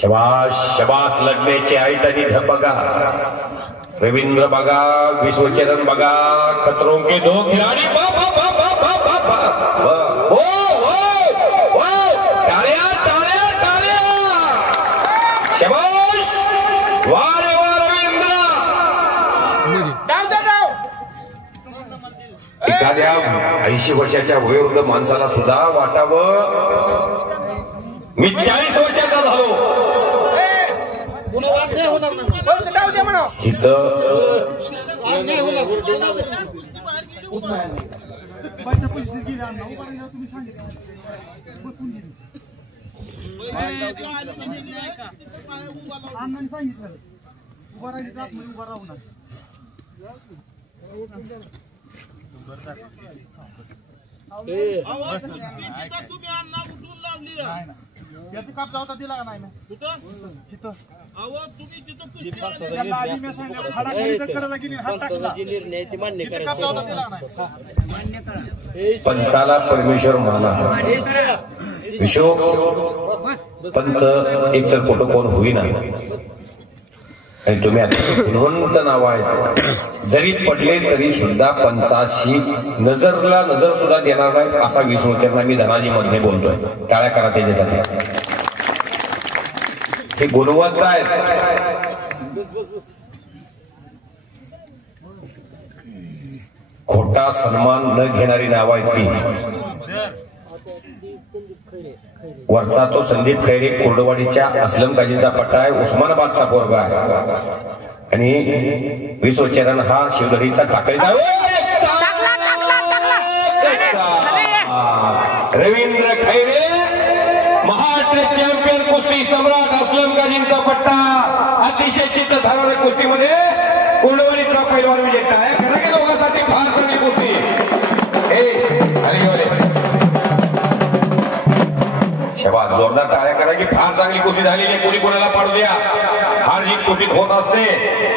शबाश शबास लढण्याची आईट आणि धबगा रवींद्र बघा विश्वचरण बघा खतरों के दो खिलाड़ी तालियां तालियां तालियां शबाश वाह रे वाह रवींद्र एखाद्या 80 वर्षाच्या वयोवृद्ध माणसाला सुद्धा वाटावं मी 40 वर्षाचा झालो पंचाला परमेश्वर माना विशो पंच एकतर कुठं कोण होईना आणि तुम्ही आता गुणवंत नाव आहे जरी पडले तरी सुद्धा पंचाशी नजरला नजर सुद्धा देणार नाही असा विश्वचरण मी धनाजी मध्ये बोलतोय टाळ्या करा त्याच्यासाठी हे गुणवंत आहेत खोटा सन्मान न घेणारी नाव आहेत ती वरचा तो संदीप खैरे कोरडवाडीच्या असलम काजींचा पट्टा आहे उस्मानाबादचा पोरगा आहे आणि विश्वचरण हा शिवदरीचा टाकळीचा रवींद्र खैरे महाराष्ट्र चॅम्पियन कुस्ती सम्राट असलम काजींचा पट्टा अतिशय चित्त धारक कुस्तीमध्ये कोरडवाडीचा पैलवान विजेता आहे खरं की दोघांसाठी फार चांगली कुस्ती शबाद जोरदार टाळ्या करा की फार चांगली कुस्ती झालेली कोणी कोणाला पाडू द्या हार जीत कुस्तीत होत असते